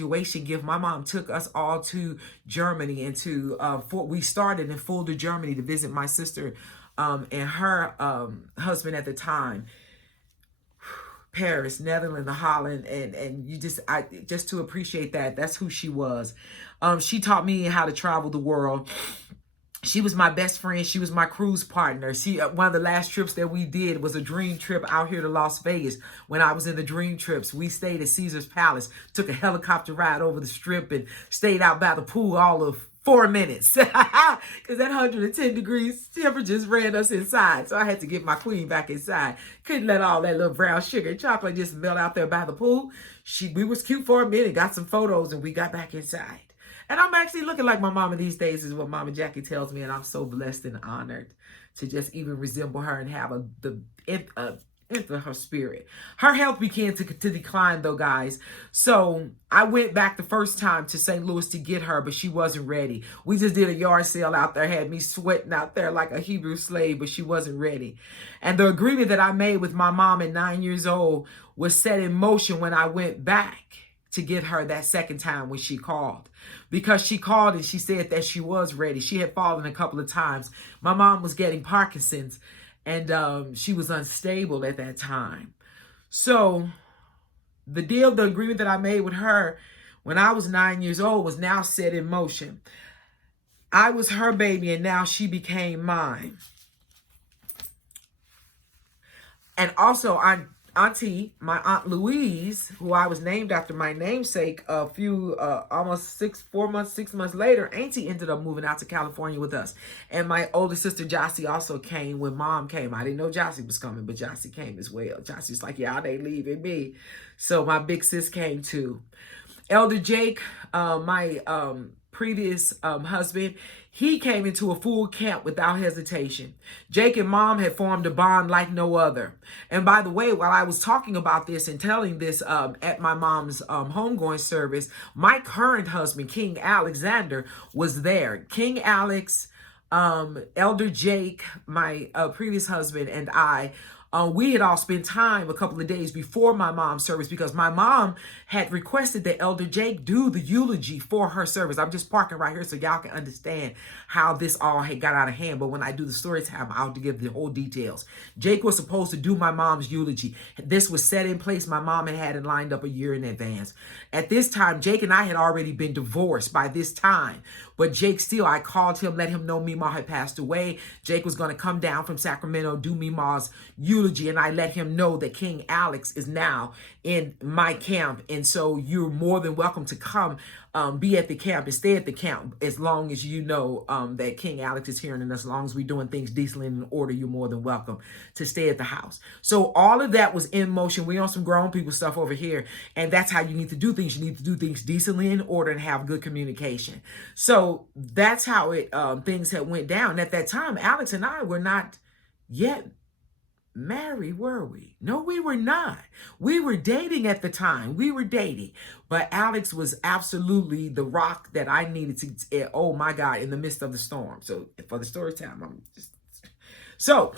graduation gift, my mom took us all to Germany and we started in Fulda, Germany to visit my sister and her husband at the time. Paris, Netherlands, Holland, and just to appreciate that's who she was. She taught me how to travel the world. She was my best friend. She was my cruise partner. One of the last trips that we did was a dream trip out here to Las Vegas. When I was in the dream trips, we stayed at Caesar's Palace, took a helicopter ride over the strip, and stayed out by the pool all of 4 minutes because that 110 degrees temperature just ran us inside. So I had to get my queen back inside. Couldn't let all that little brown sugar and chocolate just melt out there by the pool. We was cute for a minute, got some photos, and we got back inside. And I'm actually looking like my mama these days, is what Mama Jackie tells me. And I'm so blessed and honored to just even resemble her and have the into her spirit. Her health began to decline though, guys. So I went back the first time to St. Louis to get her, but she wasn't ready. We just did a yard sale out there, had me sweating out there like a Hebrew slave, but she wasn't ready. And the agreement that I made with my mom at 9 years old was set in motion when I went back to get her that second time when she called. Because she called and she said that she was ready. She had fallen a couple of times. My mom was getting Parkinson's, and she was unstable at that time. So the agreement that I made with her when I was 9 years old was now set in motion. I was her baby, and now she became mine. And also, my Aunt Eloise, who I was named after my namesake, almost 6 months later, Auntie ended up moving out to California with us. And my older sister Jossie also came when Mom came. I didn't know Jossie was coming, but Jossie came as well. Jossie's like, y'all ain't leaving me. So my big sis came too. Elder Jake, my previous husband, he came into a full camp without hesitation. Jake and Mom had formed a bond like no other. And by the way, while I was talking about this and telling this at my mom's homegoing service, my current husband, King Alexander, was there. King Alex, Elder Jake, my previous husband, and I, we had all spent time a couple of days before my mom's service because my mom had requested that Elder Jake do the eulogy for her service. I'm just parking right here so y'all can understand how this all had got out of hand. But when I do the story time, I'll give the whole details. Jake was supposed to do my mom's eulogy. This was set in place. My mom had it lined up a year in advance. At this time, Jake and I had already been divorced by this time. But Jake still, I called him, let him know Meemaw had passed away. Jake was going to come down from Sacramento, do Meemaw's eulogy, and I let him know that King Alex is now in my camp, and so you're more than welcome to come be at the camp and stay at the camp as long as you know that King Alex is here, and as long as we're doing things decently and in order, you're more than welcome to stay at the house. So all of that was in motion. We on some grown people stuff over here, and that's how you need to do things. You need to do things decently in order and have good communication. So that's how things had went down. At that time, Alex and I were not yet married, were we? No, we were not. We were dating at the time. We were dating. But Alex was absolutely the rock that I needed to, oh my God, in the midst of the storm. So for the story time, I'm just... So,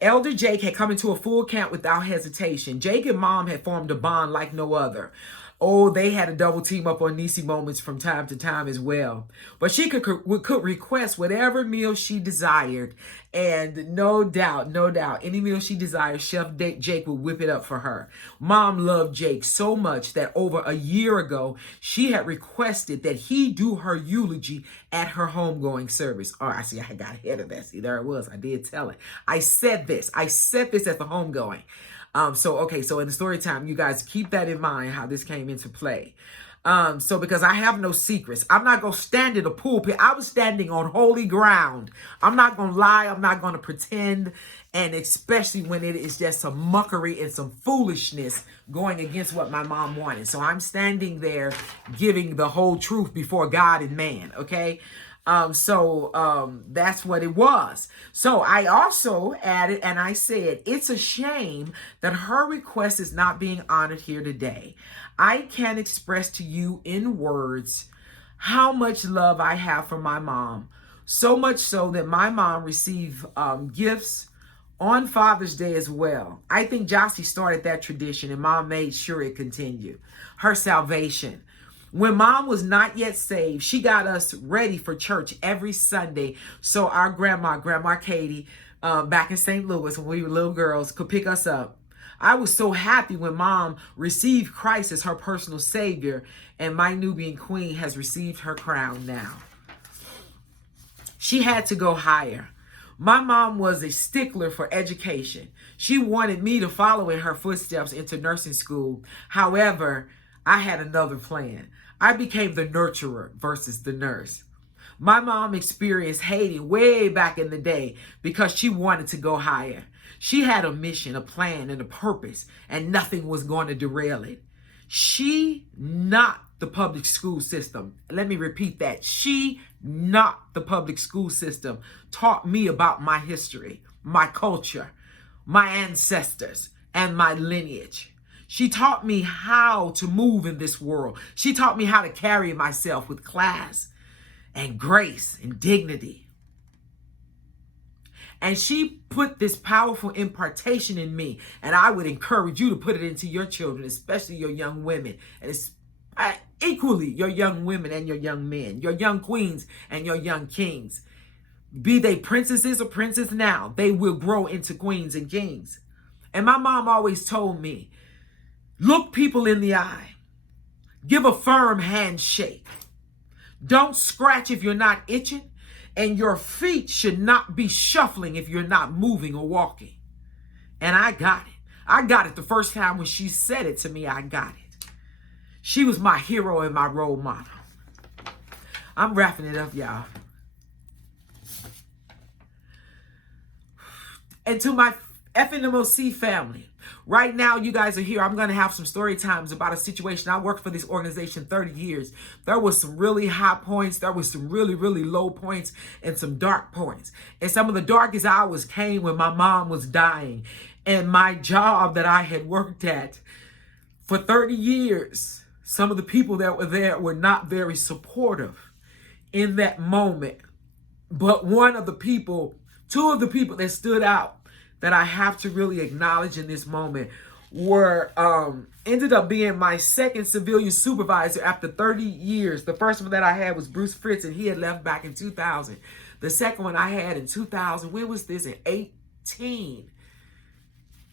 Elder Jake had come into a full camp without hesitation. Jake and Mom had formed a bond like no other. Oh, they had a double team up on Niecy moments from time to time as well. But she could request whatever meal she desired. And no doubt, any meal she desired, Chef Jake would whip it up for her. Mom loved Jake so much that over a year ago, she had requested that he do her eulogy at her homegoing service. Oh, I see, I got ahead of that. See, there it was. I did tell it. I said this at the homegoing. So in the story time, you guys keep that in mind, how this came into play. So because I have no secrets, I'm not going to stand in a pulpit. I was standing on holy ground. I'm not going to lie. I'm not going to pretend. And especially when it is just some muckery and some foolishness going against what my mom wanted. So I'm standing there giving the whole truth before God and man. Okay. That's what it was. So I also added and I said, it's a shame that her request is not being honored here today. I can't express to you in words how much love I have for my mom. So much so that my mom received gifts on Father's Day as well. I think Jossie started that tradition and Mom made sure it continued. Her salvation. When Mom was not yet saved, she got us ready for church every Sunday so our Grandma Katie, back in St. Louis when we were little girls, could pick us up. I was so happy when Mom received Christ as her personal Savior, and my Nubian queen has received her crown now. She had to go higher. My mom was a stickler for education. She wanted me to follow in her footsteps into nursing school. However, I had another plan. I became the nurturer versus the nurse. My mom experienced hating way back in the day because she wanted to go higher. She had a mission, a plan, and a purpose, and nothing was going to derail it. She, not the public school system. Let me repeat that. She, not the public school system, taught me about my history, my culture, my ancestors, and my lineage. She taught me how to move in this world. She taught me how to carry myself with class and grace and dignity. And she put this powerful impartation in me. And I would encourage you to put it into your children, especially your young women. And equally your young women and your young men, your young queens and your young kings. Be they princesses or princes now, they will grow into queens and kings. And my mom always told me, look people in the eye. Give a firm handshake. Don't scratch if you're not itching. And your feet should not be shuffling if you're not moving or walking. And I got it. I got it the first time when she said it to me. I got it. She was my hero and my role model. I'm wrapping it up, y'all. And to my FNMOC family, right now you guys are here. I'm going to have some story times about a situation. I worked for this organization 30 years. There was some really high points. There was some really, really low points and some dark points. And some of the darkest hours came when my mom was dying. And my job that I had worked at for 30 years, some of the people that were there were not very supportive in that moment. But one of the people, two of the people that stood out that I have to really acknowledge in this moment were ended up being my second civilian supervisor after 30 years. The first one that I had was Bruce Fritz, and he had left back in 2000. The second one I had in 2000. When was this? In 18.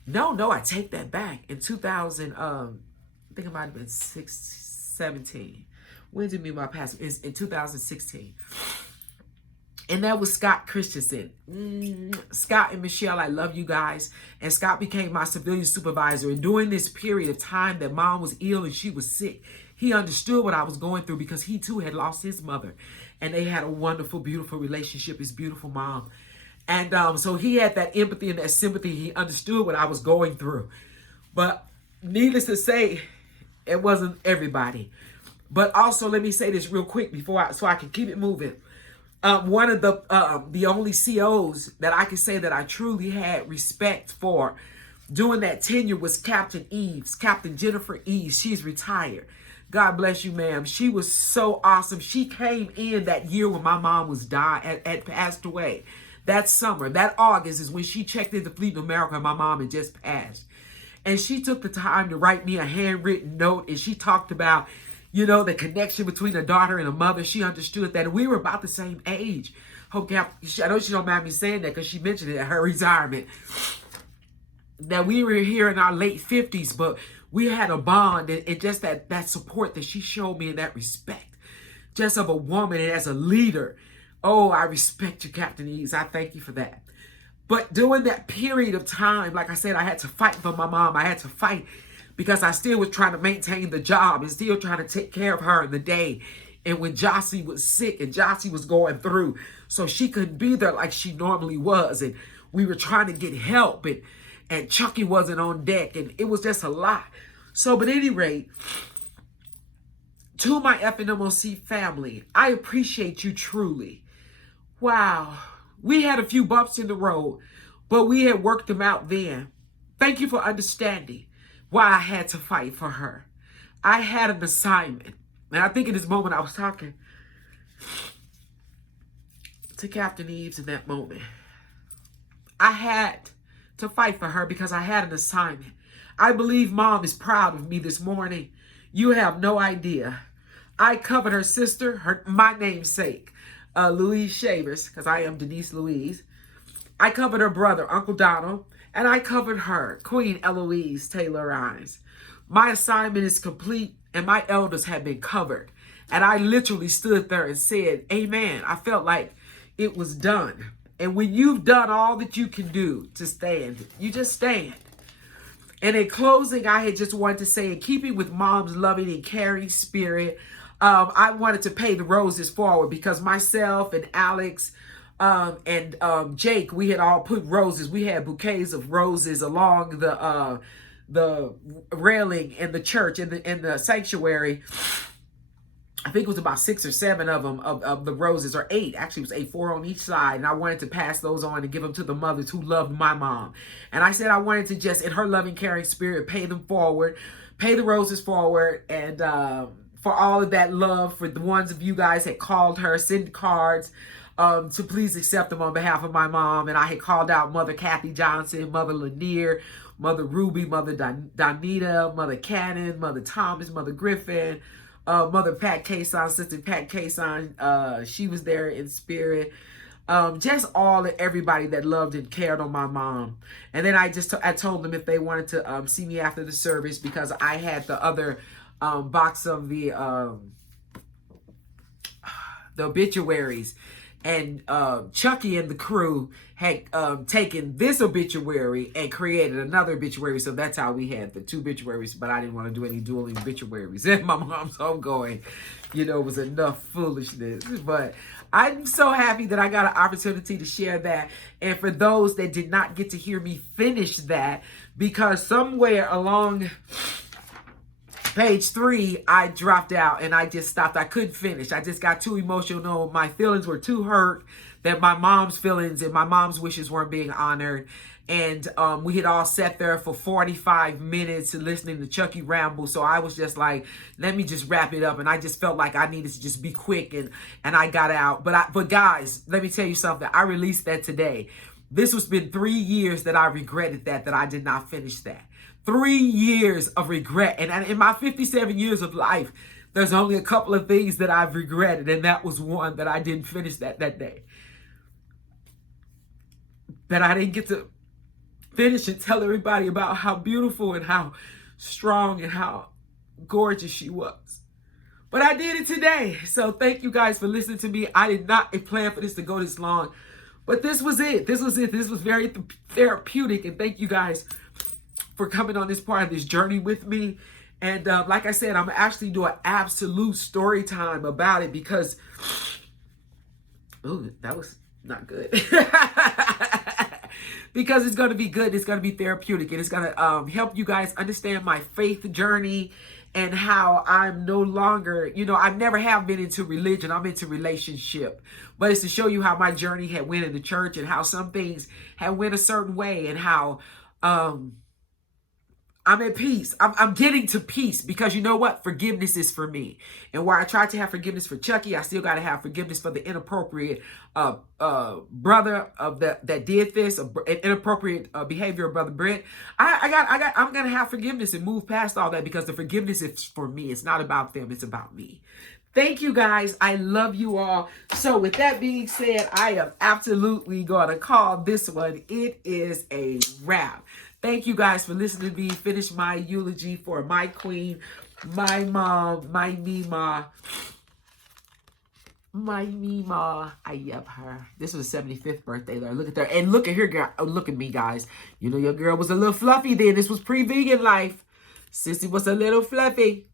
No, I take that back. In 2000, I think it might have been 17. When did me my passing? It's in 2016. And that was Scott Christensen. Scott and Michelle, I love you guys. And Scott became my civilian supervisor. And during this period of time that Mom was ill and she was sick, he understood what I was going through because he too had lost his mother. And they had a wonderful, beautiful relationship, his beautiful mom. And so he had that empathy and that sympathy. He understood what I was going through. But needless to say, it wasn't everybody. But also, let me say this real quick so I can keep it moving. One of the only COs that I can say that I truly had respect for during that tenure was Captain Jennifer Eves. She's retired. God bless you, ma'am. She was so awesome. She came in that year when my mom was had passed away. That summer, that August is when she checked into Fleet America and my mom had just passed. And she took the time to write me a handwritten note, and she talked about, you know, the connection between a daughter and a mother. She understood that. And we were about the same age. I know she don't mind me saying that because she mentioned it at her retirement. That we were here in our late 50s, but we had a bond and just that support that she showed me and that respect. Just of a woman and as a leader. Oh, I respect you, Captain Eves. I thank you for that. But during that period of time, like I said, I had to fight for my mom. I had to fight because I still was trying to maintain the job and still trying to take care of her in the day. And when Jossie was sick and Jossie was going through, so she couldn't be there like she normally was. And we were trying to get help and Chucky wasn't on deck and it was just a lot. So, but at any rate, to my FNMOC family, I appreciate you truly. Wow. We had a few bumps in the road, but we had worked them out then. Thank you for understanding why I had to fight for her. I had an assignment. And I think in this moment I was talking to Captain Eves in that moment. I had to fight for her because I had an assignment. I believe Mom is proud of me this morning. You have no idea. I covered her sister, my namesake, Louise Shavers, because I am Denise Louise. I covered her brother, Uncle Donald, and I covered her, Queen Eloise Taylor Rhines. My assignment is complete, and my elders have been covered. And I literally stood there and said, amen. I felt like it was done. And when you've done all that you can do to stand, you just stand. And in closing, I had just wanted to say, in keeping with Mom's loving and caring spirit, I wanted to pay the roses forward because myself and Alex and Jake, we had all put roses. We had bouquets of roses along the railing in the church, in the sanctuary. I think it was about 6 or 7 of them, of the roses, or 8. Actually, it was 8, 4 on each side. And I wanted to pass those on and give them to the mothers who loved my mom. And I said I wanted to just, in her loving, caring spirit, pay them forward, pay the roses forward, and for all of that love, for the ones of you guys had called her, send cards, to please accept them on behalf of my mom. And I had called out Mother Kathy Johnson, Mother Lanier, Mother Ruby, Mother Donita, Mother Cannon, Mother Thomas, Mother Griffin, Mother Pat Kason, Sister Pat Kason, she was there in spirit. Just all and everybody that loved and cared on my mom. And then I told them if they wanted to see me after the service, because I had the other box of the obituaries. And Chucky and the crew had taken this obituary and created another obituary. So that's how we had the 2 obituaries. But I didn't want to do any dueling obituaries. And my mom's homegoing, was enough foolishness. But I'm so happy that I got an opportunity to share that. And for those that did not get to hear me finish that, because somewhere along page 3, I dropped out and I just stopped. I couldn't finish. I just got too emotional. My feelings were too hurt that my mom's feelings and my mom's wishes weren't being honored. And we had all sat there for 45 minutes listening to Chucky ramble. So I was just like, let me just wrap it up. And I just felt like I needed to just be quick, and I got out. But guys, let me tell you something. I released that today. This has been 3 years that I regretted that I did not finish that. 3 years of regret. And in my 57 years of life, there's only a couple of things that I've regretted. And that was one, that I didn't finish that day. That I didn't get to finish and tell everybody about how beautiful and how strong and how gorgeous she was. But I did it today. So thank you guys for listening to me. I did not plan for this to go this long. But this was it. This was it. This was very therapeutic. And thank you guys for coming on this part of this journey with me. And like I said, I'm actually doing an absolute story time about it because, ooh, that was not good. Because it's going to be good. It's going to be therapeutic. And it's going to help you guys understand my faith journey and how I'm no longer, I never have been into religion. I'm into relationship. But it's to show you how my journey had went in the church and how some things had went a certain way and how I'm at peace. I'm getting to peace because you know what? Forgiveness is for me. And while I tried to have forgiveness for Chucky, I still got to have forgiveness for the inappropriate brother of that did this, inappropriate behavior of Brother Brent. I'm going to have forgiveness and move past all that because the forgiveness is for me. It's not about them. It's about me. Thank you guys. I love you all. So with that being said, I am absolutely going to call this one. It is a wrap. Thank you guys for listening to me finish my eulogy for my queen, my mom, my Mima. My Mima. I love her. This was her 75th birthday there. Look at her. And look at her, girl. Oh, look at me, guys. Your girl was a little fluffy then. This was pre-vegan life. Sissy was a little fluffy.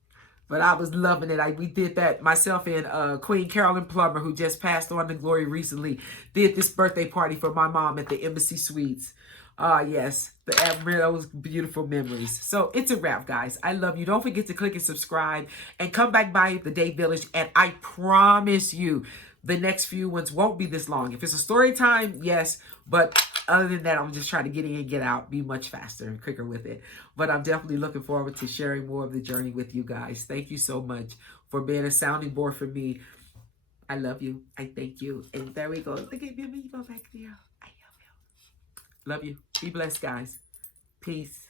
But I was loving it. We did that, myself and Queen Carolyn Plummer, who just passed on to glory recently, did this birthday party for my mom at the Embassy Suites. Yes, those beautiful memories. So it's a wrap, guys. I love you. Don't forget to click and subscribe and come back by the Day Village. And I promise you, the next few ones won't be this long. If it's a story time, yes. But other than that, I'm just trying to get in and get out, be much faster and quicker with it. But I'm definitely looking forward to sharing more of the journey with you guys. Thank you so much for being a sounding board for me. I love you. I thank you. And there we go. Look at me back there. Love you. Be blessed, guys. Peace.